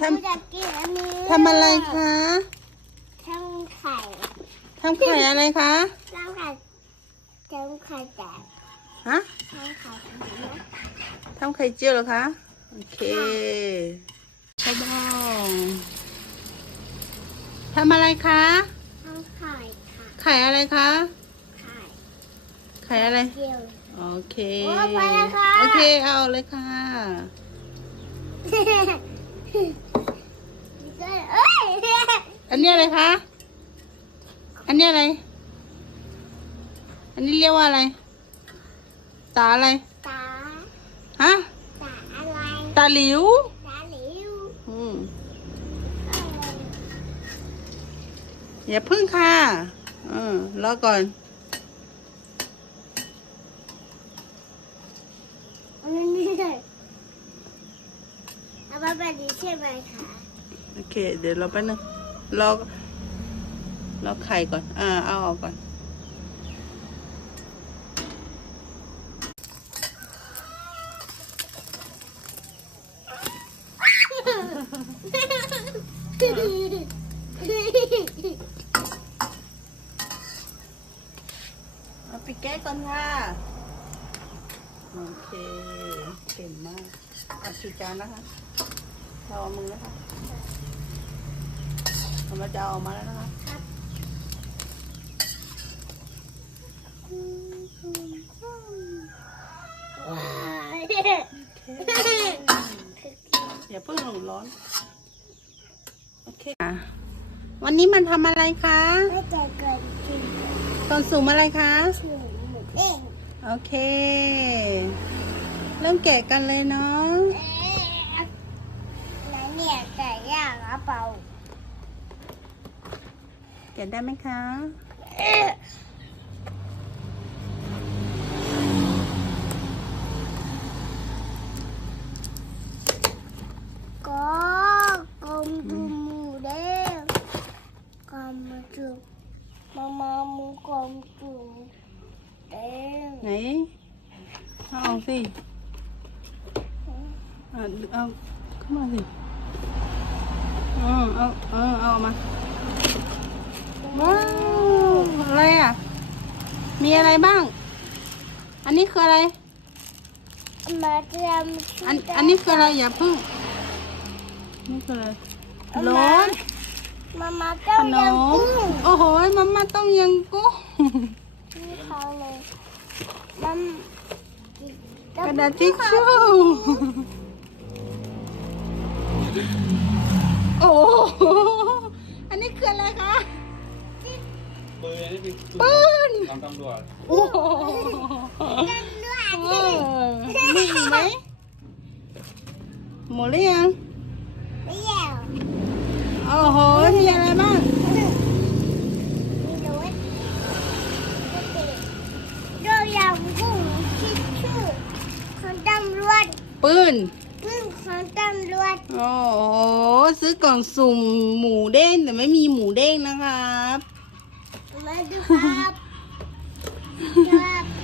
ทำทำอยากกินอันนี้ทำอะไรคะทำไข่ทำไข่อะไรคะทำไข่ทำไข่แตกฮะทำไข่แบบนี้ทำไข่เจียวเหรอคะ โอเคใช่บ้องทำอะไรคะทำไข่ค่ะ ไข่อะไรคะ ไข่ ไข่อะไรเจียวโอเคโอ้ไปแล้วค่ะโอเค เอาเลยค่ะเอ้ยอันนี้อะไรคะ อันนี้อะไร อันนี้เรียกว่าอะไร ตาอะไร ตา ฮะ ตาอะไร ตาหลิว ตาหลิว อืมเอ้ยอย่าพึ่งค่ะอืมรอก่อนอันนี้เอามาแบบนี้ใช่ไหมคะโอเค เดี๋ยวเราแป๊บนึงรอรอไข่ก่อน อ่า เอาออกก่อน เอาปิดแก๊สก่อนค่ะ โอเค เก่งมากเอาฉีจานนะคะ อามือนะคะเรามาจะเอาออกมาแล้วนะคะว้ายอย่าเพิ่งหลงร้อน โอเคอะวันนี้มันทำอะไรคะไม่จะเกินกินตอนสุ่มอะไรคะถึงหมูเด้งโอเค เริ่มแกะกันเลยเนาะเอ๊ะแล้ว เนี่ยไก่ย่างอะเปล่าแกะได้ไหมคะเอ๊ะก็กลมดูหมูเด้งกลมจูมามาหมูกลมจูเด้งไหนเอาออกสิเอาเอาเข้ามาสิอืมเอาเออเอาออกมาว้าวอะไรอะ มีอะไรบ้าง อันนี้คืออะไร มาเตรียมอันอันนี้คืออะไรอย่าเพึ่งนี่คืออะไรรสมามาต้ขมนยำมกุ้งโอ้โหมาม่าต้มยำกุ้งนี่เขาเลยน้ำกระดาษทิชชู่ โอ้โหอันนี้คืออะไรคะ ปืนนี่เป็นปืนของตำรวจโอ้โหเออมีอีกไหมหมดหรือยังไม่แย่วโอ้โห มีอะไรบ้างมีรสโดยำกุ้งทิชชู่ของตำรวจปืน พึ่งของตำรวจโอ้โหซื้อกล่องสุ่มหมูเด้งแต่ไม่มีหมูเด้งนะครับ มาดูครับจะ